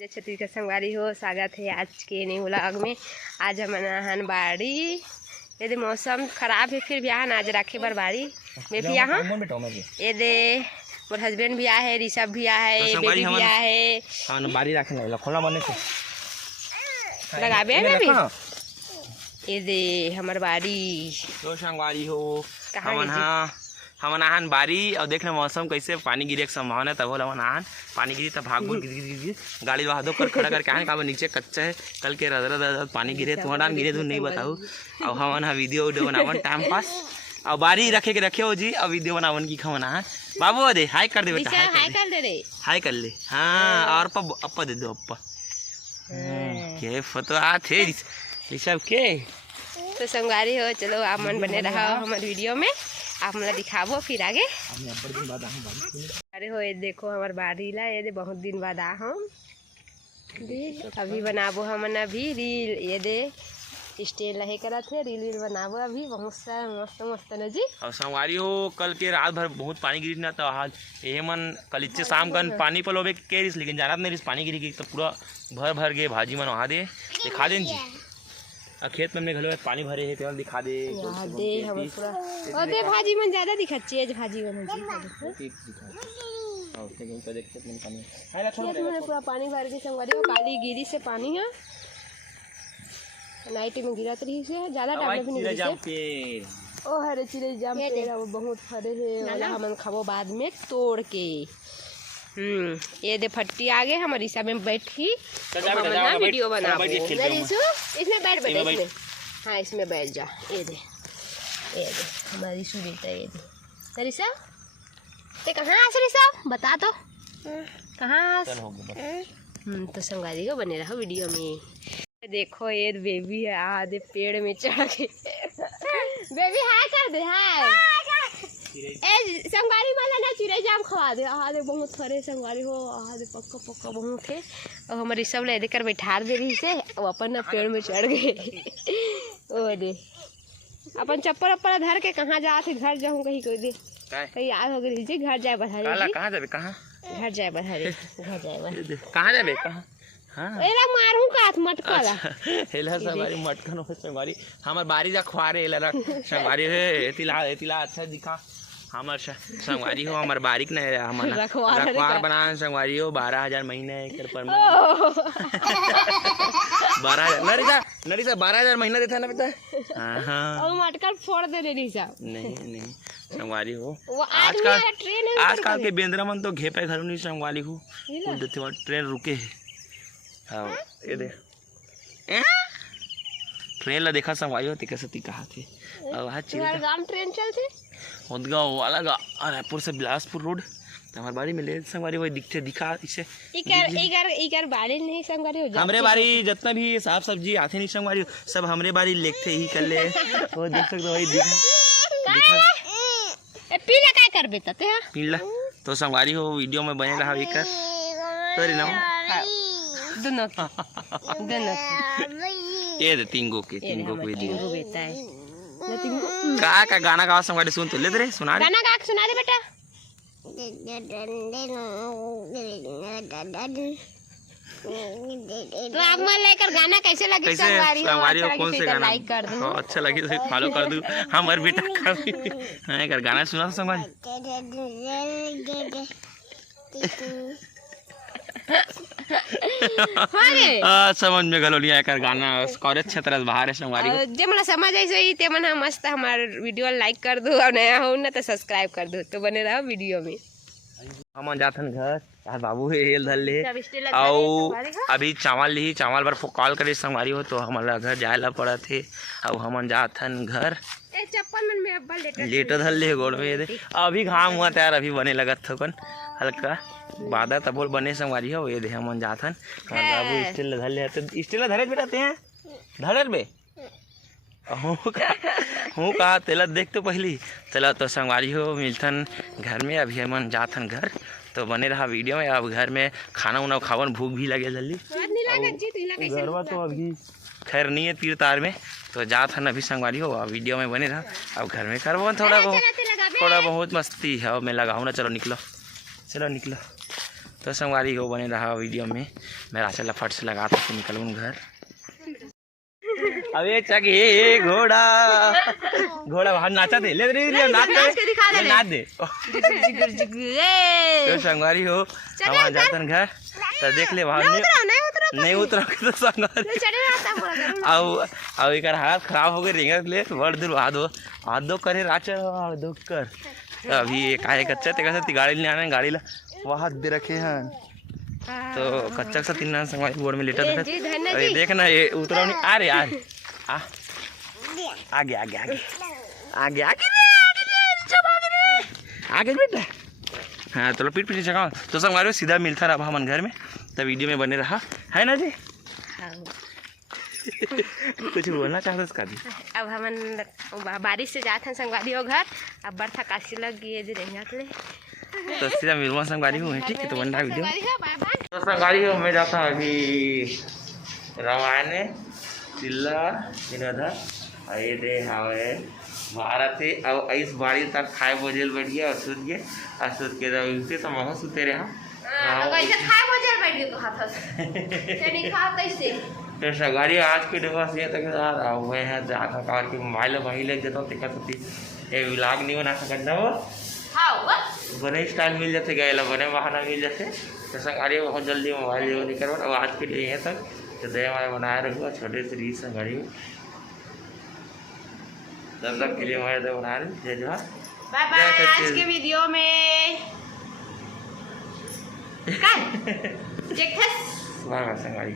जय छत्तीस का संगवारी हो, स्वागत है आज के नए व्लॉग में। आज हम नहान बाड़ी, यदि मौसम खराब है फिर भी यहाँ आज रखे बर बाड़ी मैं भी यहाँ। ये दे मोर हस्बैंड भी आए है, ऋषभ भी आए है, बेबी भी आए है। हाँ बाड़ी रखने खोला बने से लगाबे है बेबी। ये दे हमार बाड़ी तो संगवारी हो कहाँ हम नहान बारी और देखना मौसम कैसे पानी गिरे की संभावना है। तब हम नहान पानी गिरी तब भाग गिर गिर गिर गाड़ी वहाँ दो कर खड़ा करके आए का नीचे कच्चा है। कल के रद पानी गिरे तुम्हारा गिरे तो नहीं बताऊँ। अब हम वीडियो वीडियो बनावन टाइम पास और बारी रखे के रखे हो जी। अब वीडियो बनावन की खमना है बाबू दे हाई कर दे बेटा, हाई कर ले। हाँ और अप्पा दे दो अप्पा के फोटो आते ऋषभ के तो संगवारी हो। चलो आप मन बने रहा हमारे वीडियो में, आप मतलब दिखाबो फिर आगे। अरे हो ये देखो हमार बाड़ी ला, ये दे बहुत दिन बाद आ हम अभी बनाबो हमन अभी रील। ये दे स्टेल रहे करा थे रील बनाबो अभी बहुत सा मस्त मस्त न जी। और संगवारी हो कल के रात भर बहुत पानी गिरी ना तो आज ये मन कल इच्छे शाम कन पानी पलोबे के रिस लेकिन जानत नहीं रिस पानी गिरी तो पूरा भर भर गए भाजी मन वहाँ दे दिखा दें जी। खेत में घलो पानी भरे है तो दिखा दे हम पूरा और दे भाजी मन ज्यादा दिखत है भाजी मन पूरा पानी भर के संगवारी हो। काली गिरी से पानी है नाइट में गिरत रही से ज्यादा टाइम में नहीं गिरी। ओ हरे चिड़ै जाम पेड़ बहुत फरे है हमन खाबो बाद में तोड़ के। ये दे फट्टी आगे हमारी सब में बैठी वीडियो बना इसमें बैठ बेटा इसमें। हाँ इसमें बैठ जा। ये दे हमारी सुनीता। ये दे ऋषभ ते कहाँ से ऋषभ बता तो कहाँ। तो संगारी को बने रहो वीडियो में। देखो ये बेबी है आधे पेड़ में चढ़ के बेबी हाय कर दे हाय। ए संगवारी वाला ना चिड़ै जाम खवा दे आधे बहुत फरे संगवारी हो आधे पक्का पक्का बहुत है। और हमारी सब ले देकर बैठा दे रही से वो अपन पेड़ में चढ़ गए। ओ दे अपन चप्पल अप्पल धर के कहाँ जाते घर जाऊँ कहीं कोई दे कहीं याद हो गई जी घर जाए बधाई कहाँ जाबे कहाँ घर जाए बधाई घर जाए कहाँ जाबे कहाँ। हाँ एला मारू कात मटकाला एला संगवारी मटकन हो संगवारी हमार बारी जा खवारे एला रख संगवारी हे एतिला अच्छा दिखा हमार संगवारी हो। हमार बारीक नहीं हमन रखवार बना संगवारी हो 12,000 महीने एकर पर 12,000 नरी सा 12,000 महीना देता ना बेटा। हां और मटकल फोड़ दे रे सा नहीं संगवारी हो। आजकल के बेंद्रा मन तो घेपे घर नहीं संगवारी हो देते ट्रेन रुके है। हाँ ये दे ट्रेन ला देखा संगवारी हो तिका सती कहा थे और वहाँ गांव ट्रेन चलते उदगांव वाला रायपुर से बिलासपुर रोड हमारे बाड़ी में ले संगवारी वही दिखा इसे इकर बाड़ी नहीं संगवारी हो। हमरे बाड़ी जितना भी साफ सब्जी आते नहीं संगवारी सब हमरे बाड़ी लेते ही कर ले वो देख सकते वही दिखा पीला क्या कर बेटा ते पीला तो संगवारी हो वीडियो में बने रहा एक तोरी ना दोनों ये दे तीनगो के वीडियो बेटा है का गाना गावा संगवारी सुन तो ले दे सुना दे गाना गा के सुना दे बेटा। तो आप मन लेकर गाना कैसे लगे संगवारी हो कौन से गाना लाइक कर दो अच्छा लगे तो फॉलो कर दो हमारे बेटा का भी हां कर गाना सुना संगवारी। समझ में गलो लिया कर गाना कॉलेज क्षेत्र बाहर है संगवारी जे मला समझ आई सही ते मन मस्त हमार वीडियो लाइक कर दो और नया हो ना तो सब्सक्राइब कर दो तो बने रहो वीडियो में। हम जाथन घर यार बाबू हेल धल ले और अभी चावल ली चावल पर कॉल करे संगवारी हो तो हमारा घर जाए ला पड़ा थे। अब हम जाथन घर चप्पल मन में अब्बल लेटर धल ले गोड़ में अभी घाम हुआ तैयार अभी बने लगत थकन हल्का बादा तबोल बने संगवारी हो। ये दे हम जाथन बाबू स्टील धर ले तो स्टील धरे बेटा ते हैं धरल बे हूँ कहा तेला देख तो पहली चला तो संगवारी हो मिलथन घर में। अभी हम जाथन घर तो बने रहा वीडियो में। अब घर में खाना उना खावन भूख भी लगे जल्दी गरबा तो अभी खैर नहीं है तीर तार में तो जाथन अभी संगवारी हो वीडियो में बने रहा। अब घर में करबो थोड़ा बहुत मस्ती है मैं लगाऊँ ना। चलो निकलो तो संगवारी हो बने रहा वीडियो में। मैं राशन ला फट से लगाता फिर निकलूँ घर। अबे चगे घोड़ा घोड़ा बाहर नाचा दे ले नाच दे तो संगवारी हो हम जातन घर तो देख ले बाहर नहीं उतरा तो संगवारी अब एक हाथ खराब हो गए रेंगत ले बड़ दूर हाथ दो करे राचा दो कर अभी एक आए कच्चा ते कैसे गाड़ी ले आने गाड़ी ला वहाँ दे रखे हैं तो कच्चा सा तीन संगवारी बोर्ड में लेटा था। अरे देख ना ये उतरा नहीं आ रहे आगे आगे आगे आगे आगे आगे बेटा। हाँ तो पीठ पीछे जगह तो संगवारी सीधा मिलता रहा हमन घर में तब वीडियो में बने रहा है ना जी। कुछ बोलना चाहते उसका भी। अब हमन बारिश से जाते हैं संगवारी हो घर अब बरसा काशी लग गई है तो सीधा मिलवा संगवारी हूँ ठीक है तो बन रहा वीडियो। तो संगवारी हो मैं जाता हूँ अभी रामायण चिल्ला इधर ये दे हवे भारत है अब इस बाड़ी तक खाए बोझल बैठ गया और सूत गए और सूत के उसे तो महो सुते रहा तो संगवारी आज के दिवस ये तक हुए हैं जाकर कार के मोबाइल वही ले जाता हूँ ये व्लॉग नहीं बना सकता वो बने स्टाइल मिल जाते गए बने बहाना मिल जाते तो संगवारी बहुत जल्दी मोबाइल नहीं करवा अब आज के लिए यहाँ तक तो दया हमारे बनाए रखूँगा छोटे से रीस संगवारी तब तक के लिए हमारे दया बना रहे जय जोहार बाय बाय। आज के वीडियो में बाय बाय संगवारी।